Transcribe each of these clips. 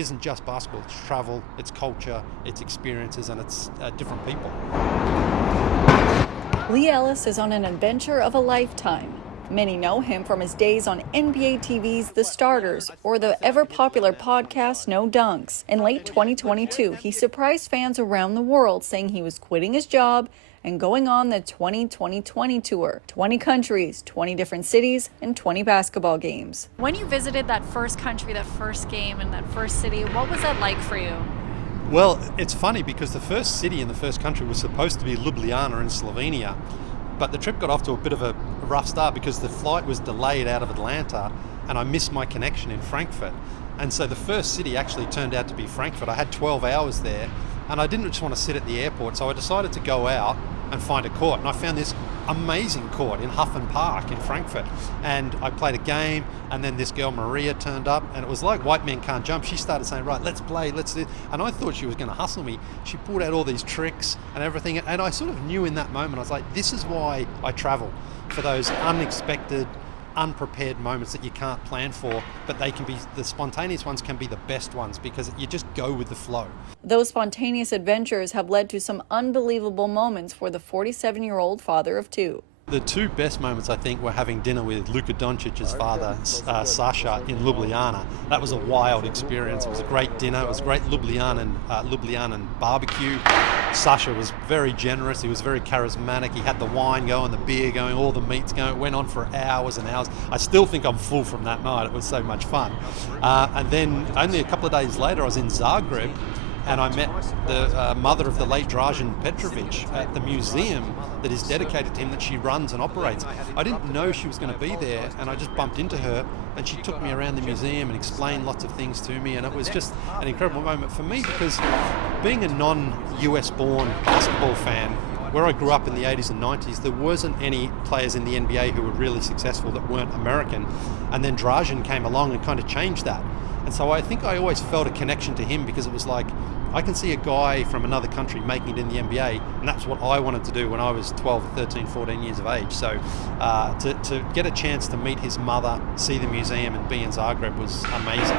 It isn't just basketball, it's travel, it's culture, it's experiences, and it's different people. Lee Ellis is on an adventure of a lifetime. Many know him from his days on NBA TV's The Starters or the ever-popular podcast No Dunks. In late 2022, he surprised fans around the world saying he was quitting his job and going on the 2020 tour. 20 countries, 20 different cities, and 20 basketball games. When you visited that first country, that first game, and that first city, what was that like for you? Well, it's funny because the first city in the first country was supposed to be Ljubljana in Slovenia, but the trip got off to a bit of a rough start because the flight was delayed out of Atlanta and I missed my connection in Frankfurt. And so the first city actually turned out to be Frankfurt. I had 12 hours there and I didn't just want to sit at the airport, so I decided to go out and find a court. And I found this amazing court in Huffen Park in Frankfurt. And I played a game, and then this girl Maria turned up, and it was like White Men Can't Jump. She started saying, right, let's play, let's do. And I thought she was going to hustle me. She pulled out all these tricks and everything. And I sort of knew in that moment, I was like, this is why I travel, for those unexpected, unprepared moments that you can't plan for, but they can be, the spontaneous ones can be the best ones because you just go with the flow. Those spontaneous adventures have led to some unbelievable moments for the 47-year-old father of two. The two best moments, I think, were having dinner with Luka Doncic's father, Sasha, in Ljubljana. That was a wild experience. It was a great dinner. It was a great Ljubljanan barbecue. Sasha was very generous. He was very charismatic. He had the wine going, the beer going, all the meats going. It went on for hours and hours. I still think I'm full from that night. It was so much fun. And then only a couple of days later, I was in Zagreb, and I met the mother of the late Dražen Petrovic at the museum that is dedicated to him, that she runs and operates. I didn't know she was going to be there, and I just bumped into her, and she took me around the museum and explained lots of things to me, and it was just an incredible moment for me because being a non-US born basketball fan, where I grew up in the 80s and 90s, there wasn't any players in the NBA who were really successful that weren't American, and then Dražen came along and kind of changed that. And so I think I always felt a connection to him because it was like, I can see a guy from another country making it in the NBA, and that's what I wanted to do when I was 12, 13, 14 years of age. So to get a chance to meet his mother, see the museum, and be in Zagreb was amazing.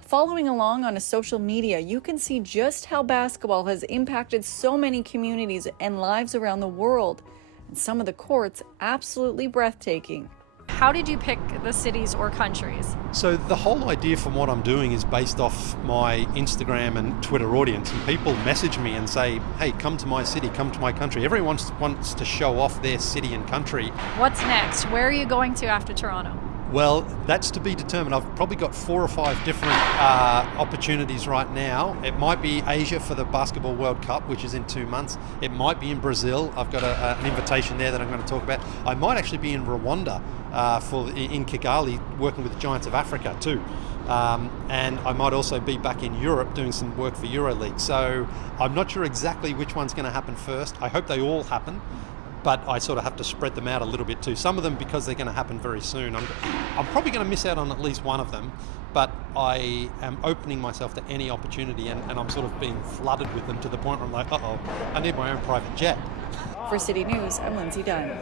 Following along on social media, you can see just how basketball has impacted so many communities and lives around the world. And some of the courts absolutely breathtaking. How did you pick the cities or countries? So the whole idea from what I'm doing is based off my Instagram and Twitter audience, and people message me and say, hey, come to my city, come to my country. Everyone wants to show off their city and country. What's next? Where are you going to after Toronto? Well, that's to be determined. I've probably got 4 or 5 different opportunities right now. It might be Asia for the Basketball World Cup, which is in 2 months. It might be in Brazil. I've got an invitation there that I'm going to talk about. I might actually be in Rwanda in Kigali, working with the Giants of Africa too. And I might also be back in Europe doing some work for EuroLeague. So I'm not sure exactly which one's going to happen first. I hope they all happen, but I sort of have to spread them out a little bit too. Some of them because they're going to happen very soon. I'm probably going to miss out on at least one of them, but I am opening myself to any opportunity, and I'm sort of being flooded with them to the point where I'm like, uh-oh, I need my own private jet. For City News, I'm Lindsay Dunn.